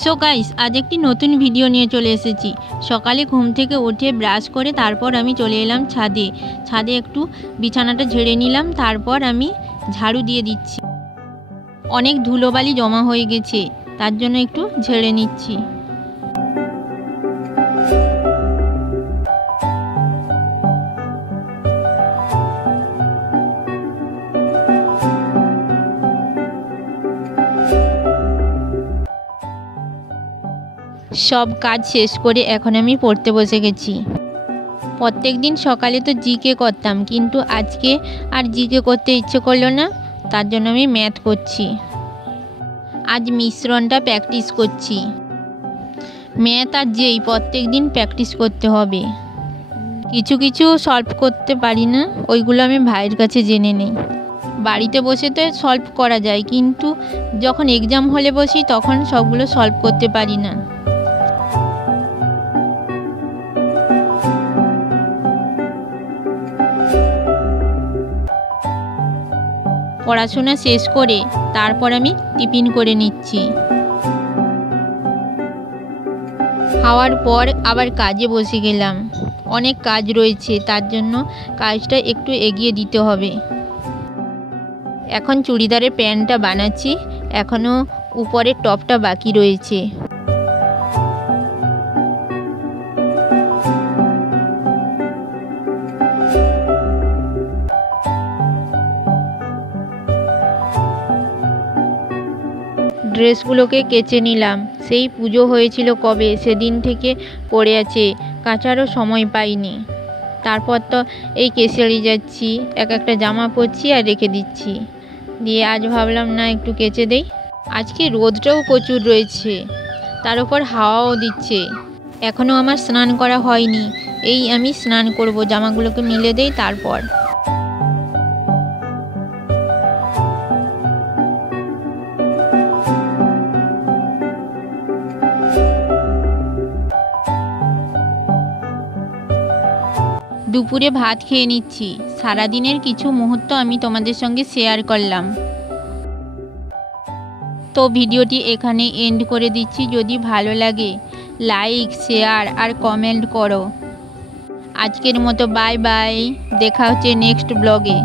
So guys, আজ একটি নতুন ভিডিও নিয়ে চলে এসেছি। সকালে ঘুম থেকে উঠে ব্রাশ করে তারপর আমি চলে এলাম ছাদে। ছাদে একটু বিছানাটা ঝেড়ে নিলাম, তারপর আমি ঝাড়ু দিয়ে দিচ্ছি। অনেক ধুলোবালি জমা হয়ে গেছে, তার জন্য একটু ঝেড়ে নিচ্ছি। সব কাজ শেষ করে এখন আমি পড়তে বসে গেছি। প্রত্যেক দিন সকালে তো জিকে করতাম, কিন্তু আজকে আর জিকে করতে ইচ্ছে করলো না, তার জন্য আমি ম্যাথ করছি। আজ মিশ্রণটা প্র্যাকটিস করছি। ম্যাথ আর যেই প্রত্যেক দিন প্র্যাকটিস করতে হবে। কিছু কিছু সলভ করতে পারি না, ওইগুলো আমি ভাইয়ের কাছে জেনে নেই। বাড়িতে বসে তো সলভ করা যায়, কিন্তু যখন এক্সাম হলে বসি তখন সবগুলো সলভ করতে পারি না। পড়াশোনা শেষ করে তারপর আমি টিফিন করে নিচ্ছি। খাওয়ার পর আবার কাজে বসে গেলাম। অনেক কাজ রয়েছে, তার জন্য কাজটা একটু এগিয়ে দিতে হবে। এখন চুড়িদারের প্যান্টটা বানাচ্ছি, এখনও উপরের টপটা বাকি রয়েছে। ড্রেসগুলোকে কেচে নিলাম। সেই পুজো হয়েছিল কবে, সেদিন থেকে পড়ে আছে, কাচারও সময় পাইনি। তারপর তো এই কেচে যাচ্ছি, এক একটা জামা পরছি আর রেখে দিচ্ছি। দিয়ে আজ ভাবলাম না একটু কেচে দেই। আজকে রোদটাও প্রচুর রয়েছে, তার উপর হাওয়াও দিচ্ছে। এখনও আমার স্নান করা হয়নি, এই আমি স্নান করব। জামাগুলোকে মিলে দেই তারপর। দুপুরে ভাত খেয়ে নিচ্ছি। সারাদিনের কিছু মুহূর্ত আমি তোমাদের সঙ্গে শেয়ার করলাম। তো ভিডিওটি এখানে এন্ড করে দিচ্ছি। যদি ভালো লাগে লাইক, শেয়ার আর কমেন্ট করো। আজকের মতো বাই বাই, দেখা হচ্ছে নেক্সট ব্লগে।